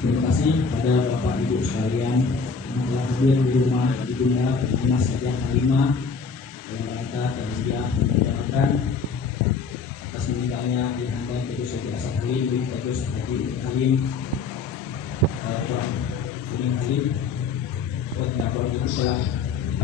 Terima kasih pada Bapak Ibu sekalian yang telah hadir di rumah Ibunda Mas Hajah Halimah dalam rangka takziah mendoakan atas meninggalnya Ayahanda Tegus Haji Asad Halim bin Tegus Haji Halim Tuan Kuning Halim Kota itu setelah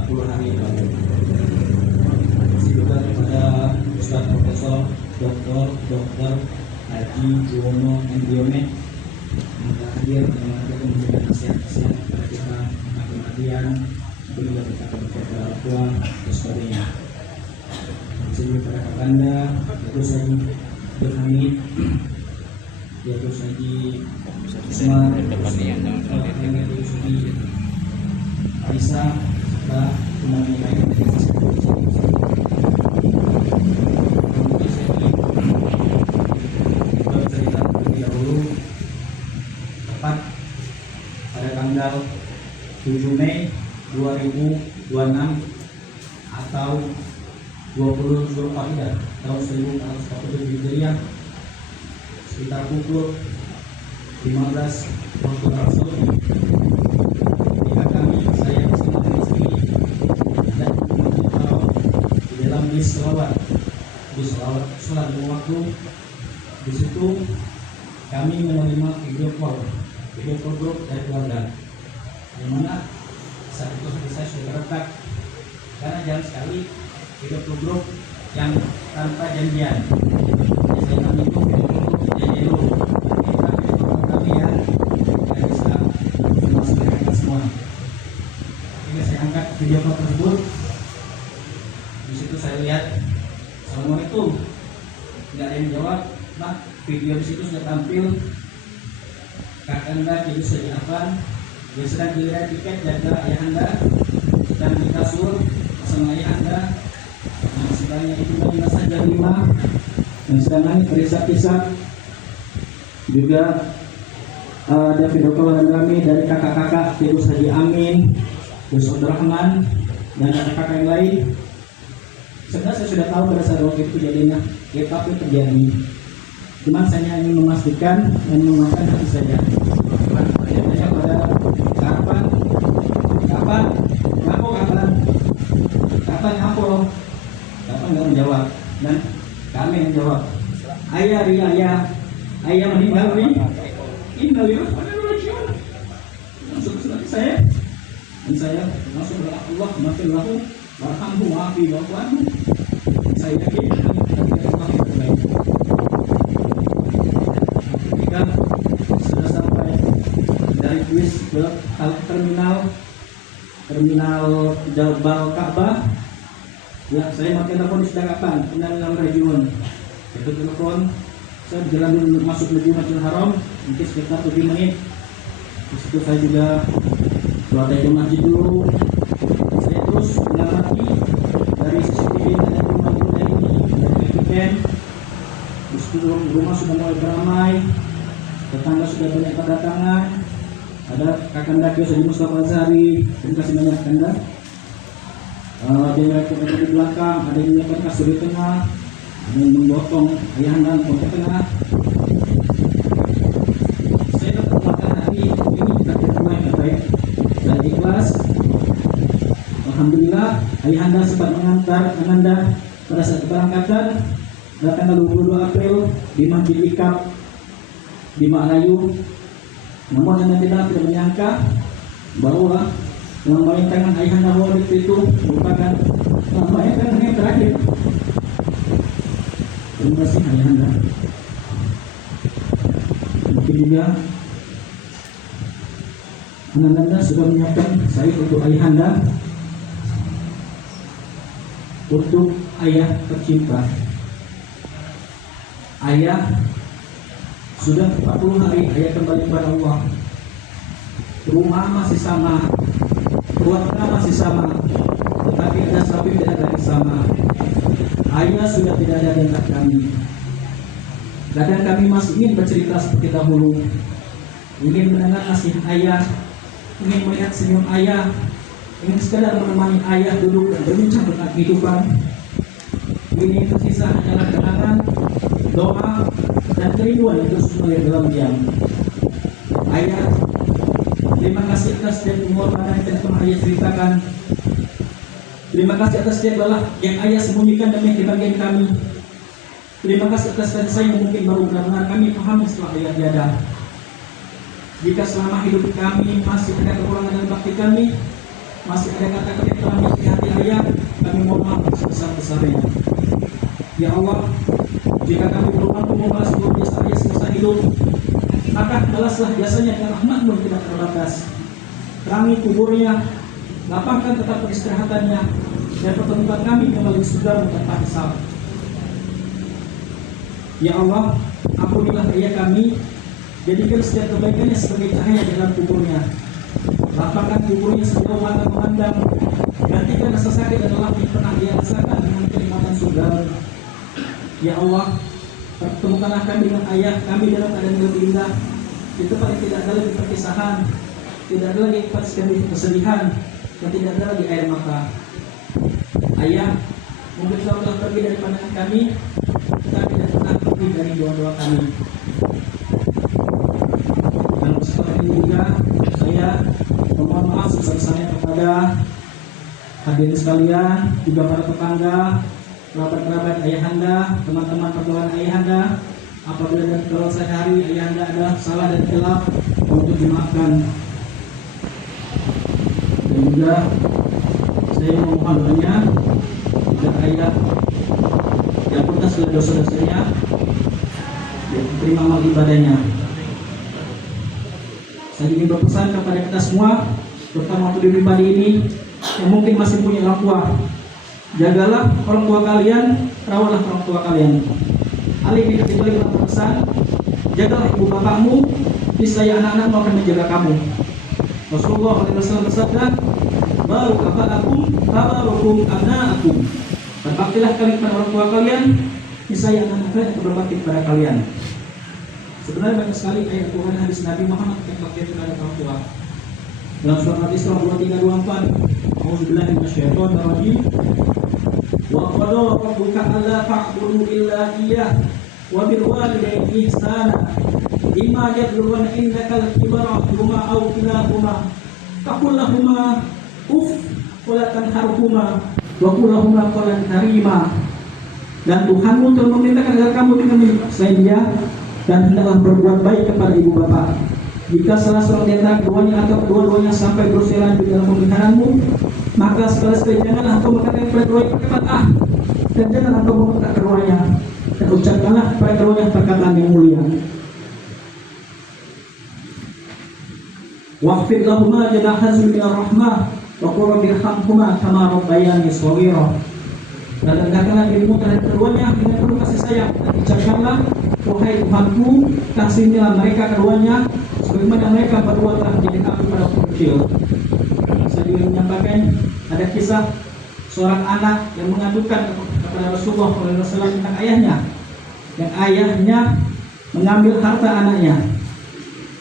40 hari yang lalu. Terima kasih juga kepada Ustaz Profesor Dr. Haji Juwono Endriomet yang telah hadir dan memberikan nasihat-nasihat kepada kita tentang kematian, juga kita kepada orang tua dan sebagainya. Terima kepada Kakanda, Terus Haji Abdul Hamid, Terus Haji Usman, Terus Haji Aisyah, serta teman-teman lain. Bercerita terlebih dahulu tepat pada tanggal 7 Mei 2026 atau 20 Zulqa'dah tahun 1447 Hijriah sekitar pukul 15 waktu Rasul ketika kami saya bersama istri dan di dalam bis selawat sholat waktu. Di situ kami menerima video call grup dari keluarga, yang mana saat itu saya sudah retak karena jarang sekali video grup yang tanpa janjian. Biasanya kami itu video grup janji dulu, kita video kami ya bisa memasukkan semua. Ini saya angkat video call tersebut. Di situ saya lihat Assalamualaikum, tidak ada yang jawab. Nah, video di situ sudah tampil Kakanda jadi Haji Afan yang sedang dilihat tiket jaga Ayahanda, sedang di kasur sama Ayahanda. Nah, sebelahnya itu Mas Hajah Halimah yang sedang nangis berisak-isak. Juga ada video call kami dari kakak-kakak Terus Haji Amin, Terus Abdurrahman dan kakak-kakak yang lain. Sebenarnya saya sudah tahu pada saat waktu itu jadinya tapi terjadi. Cuman saya ingin memastikan dan menguatkan hati saya. Saya pada kapan nggak menjawab, dan kami menjawab. Ayah meninggal nih. Innalillahi wa inna ilaihi raji'un. Langsung seperti saya. Dan saya langsung berdoa, Allah maafin lahu warhamhu wa'afi wa'fu anhu. Saya yakin Allah yang terbaik. Ketika sudah sampai dari bis ke terminal Jabal Ka'bah, ya saya makin telepon di sedangkan Innalillahi rajiun. Itu telepon, saya berjalan dulu masuk menuju Masjidil Haram, mungkin sekitar 7 menit. Di situ saya juga sholat di masjid dulu. Saya terus mengamati dari CCTV dan rumah ini dari weekend. Di situ rumah sudah mulai beramai, tetangga sudah banyak kedatangan. Ada Kakanda Kios Haji Mustafa Azhari, terima kasih banyak Kakanda. Ada yang melakukan di belakang, ada yang melakukan kasur di tengah, ada yang menggotong Ayahanda di tengah. Saya tetap makan hati ini takdir rumah yang baik dan ikhlas. Alhamdulillah Ayahanda sempat mengantar Ananda pada saat keberangkatan pada tanggal 22 April di Masjid Ikab di Ma'layu. Namun Anda tidak menyangka bahwa lambaian tangan Ayahanda Walid itu merupakan lambaian tangan yang terakhir. Terima kasih Ayahanda. Mungkin juga Anda sudah menyiapkan saya untuk Ayahanda, untuk ayah tercinta. Ayah sudah 40 hari ayah kembali kepada Allah. Rumah masih sama, keluarga masih sama, tetapi ada satu yang tidak lagi sama. Ayah sudah tidak ada di antara kami. Kadang kami masih ingin bercerita seperti dahulu, ingin mendengar nasihat ayah, ingin melihat senyum ayah, ingin sekedar menemani ayah duduk dan berbincang tentang kehidupan. Ini tersisa hanyalah kenangan, doa, dan kerinduan yang terus mengalir dalam diam. ayah. Terima kasih atas setiap pengorbanan yang telah ayah ceritakan. Terima kasih atas setiap lelah yang ayah sembunyikan demi kebahagiaan kami. Terima kasih atas kasih sayang yang mungkin baru benar-benar kami pahami setelah ayah tiada. Jika selama hidup kami masih ada kekurangan dalam bakti kami, masih ada kata-kata yang telah menyakiti hati ayah, kami mohon maaf sebesar-besarnya. Ya Allah, jika kami belum mampu membalas seluruh jasa ayah semasa hidup, maka balaslah jasanya dengan rahmat-Mu yang tidak terbatas. Terangi kuburnya, lapangkan tempat peristirahatannya, dan pertemukan kami kembali ke surga tanpa hisab. Ya Allah, ampunilah ayah kami, jadikan setiap kebaikannya sebagai cahaya dalam kuburnya. Lapangkan kuburnya sejauh mata memandang, gantikan rasa sakit dan lelah yang pernah dia rasakan dengan kenikmatan surga. Ya Allah, pertemukanlah kami dengan ayah kami dalam keadaan yang lebih indah, di tempat yang tidak ada lagi perpisahan, tidak ada lagi kesedihan, dan tidak ada lagi air mata. Ayah, mungkin telah pergi dari pandangan kami, tetapi tidak pernah pergi dari doa-doa kami. Dan setelah ini juga saya memohon maaf sebesar-besarnya kepada hadirin sekalian, juga para tetangga, kerabat-kerabat ayahanda, teman-teman pergaulan ayahanda. Apabila dalam pergaulan sehari ayahanda ada salah dan khilaf, untuk dimaafkan. Dan juga saya memohon doanya agar ayah diampunkan segala dosa-dosanya dan diterima amal ibadahnya. Saya ingin berpesan kepada kita semua, terutama untuk diri pribadi ini yang mungkin masih punya orang tua. Jagalah orang tua kalian, rawatlah orang tua kalian. Ali bin Abi Thalib berpesan, jagalah ibu bapakmu, niscaya anak-anakmu akan menjaga kamu. Rasulullah SAW bersabda, baru aba'akum tabarukum abna'akum. Berbaktilah kalian kepada orang tua kalian, niscaya anak-anak kalian akan berbakti kepada kalian. Sebenarnya banyak sekali ayat Tuhan hadis Nabi Muhammad yang berbakti kepada orang tua. Dalam surat Al-Isra 23-24, A'udzubillahi minasyaitonir rajim. Wa qala rabbuka alla ta'budu illa iyyah wa bil walidayni ihsana. Imma yablughanna indaka al-kibara ahaduhuma aw kilahuma faqul lahumā uff wa la tanharhumā wa qul lahumā qawlan karīmā. Dan Tuhanmu telah memerintahkan agar kamu dengan selain Dia, dan hendaklah berbuat baik kepada ibu bapa. Jika salah seorang di antara keduanya atau kedua-duanya sampai berusia lanjut dalam pemeliharaanmu, maka sekali-sekali janganlah engkau mengatakan kepada keduanya perkataan dan jangan engkau membentak keduanya, dan ucapkanlah kepada keduanya perkataan yang mulia. Waqfid lahumā janāha dzulli minar rahmah wa qul rabbi irhamhumā kamā rabbayānī shaghīrā. Dan rendahkanlah dirimu terhadap keduanya dengan penuh kasih sayang, dan ucapkanlah, wahai Tuhanku, kasihanilah mereka keduanya sebagaimana mereka berdua telah menjadikan aku pada waktu kecil. Saya juga menyampaikan ada kisah seorang anak yang mengadukan kepada Rasulullah SAW tentang ayahnya, yang ayahnya mengambil harta anaknya.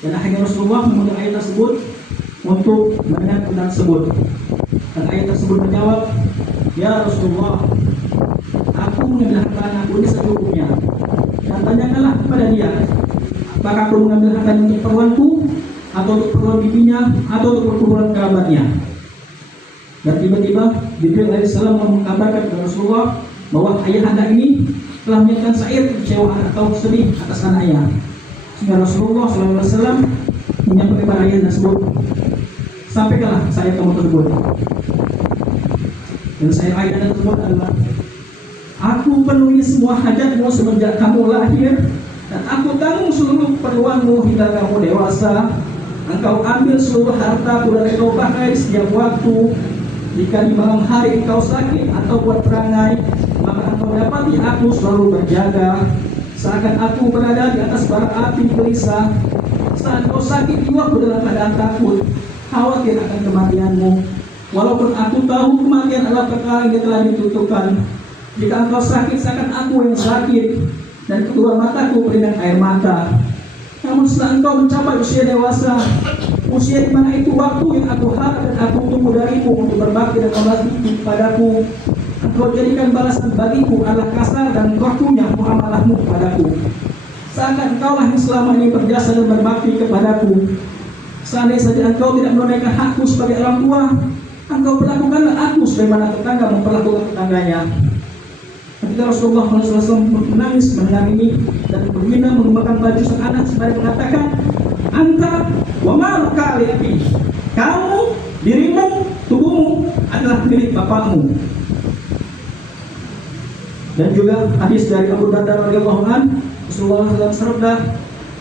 Dan akhirnya Rasulullah memanggil ayah tersebut untuk mendengar tentang tersebut. Dan ayah tersebut menjawab, ya Rasulullah, aku mengambil harta anakku ini secukupnya. Dan tanyakanlah kepada dia, apakah aku mengambil harta untuk keperluanku, atau untuk keperluan bibinya, atau untuk keperluan kerabatnya. Dan tiba-tiba Jibril alaihissalam mengkabarkan kepada Rasulullah bahwa ayah anda ini telah menyiapkan syair kecewaan atau sedih atas anaknya. Sehingga Rasulullah SAW menyampaikan kepada ayah tersebut, sampaikanlah syair kamu tersebut. Dan syair ayah tersebut adalah, aku penuhi semua hajatmu semenjak kamu lahir, dan aku tanggung seluruh keperluanmu hingga kamu dewasa. Engkau ambil seluruh hartaku dan engkau pakai setiap waktu. Jika di malam hari engkau sakit atau buat perangai, maka engkau dapati aku selalu berjaga, seakan aku berada di atas bara api gelisah. Saat kau sakit jiwaku dalam keadaan takut, khawatir akan kematianmu. Walaupun aku tahu kematian adalah perkara yang telah ditentukan. Jika engkau sakit, seakan aku yang sakit, dan kedua mataku berinak air mata. Namun setelah engkau mencapai usia dewasa, usia di mana itu waktu yang aku harap dan aku tunggu darimu untuk berbakti dan membalas budi padaku, engkau jadikan balasan bagiku adalah kasar dan kakunya muamalahmu kepadaku. seakan engkaulah yang selama ini berjasa dan berbakti kepadaku. Seandainya saja engkau tidak menunaikan hakku sebagai orang tua, engkau perlakukanlah aku sebagaimana tetangga memperlakukan tetangganya. Ketika Rasulullah SAW menangis mendengar ini dan berbina mengembangkan baju sang anak sembari mengatakan, anta wa maluka li abi, kamu, dirimu, tubuhmu adalah milik bapakmu. Dan juga hadis dari Abu Darda radhiyallahu anhu, Rasulullah SAW bersabda,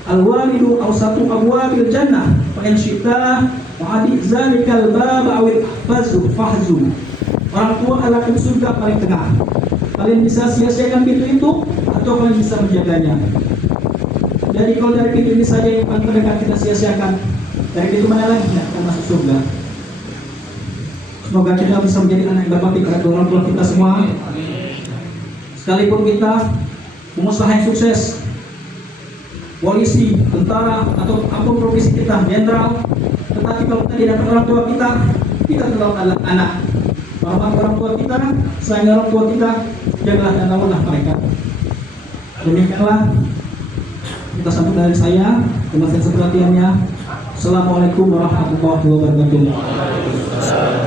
al-walidu awsatu abwabil jannah fa in syi'ta wa'adi zalikal bab awil fahzu. Orang tua adalah pintu surga paling tengah. Kalian bisa sia-siakan pintu itu atau kalian bisa menjaganya. Jadi kalau dari pintu ini saja yang paling terdekat kita sia-siakan, dari pintu mana lagi kita akan masuk surga. Semoga kita bisa menjadi anak yang berbakti kepada orang tua kita semua. Sekalipun kita pengusaha yang sukses, polisi, tentara, atau apapun profesi kita, jenderal, tetapi kalau kita tidak orang tua kita tetap adalah anak. Hormat orang tua kita, sayang orang tua kita, jagalah dan rawatlah mereka. Demikianlah kita sampai dari saya. Terima kasih perhatiannya. Assalamualaikum warahmatullahi wabarakatuh.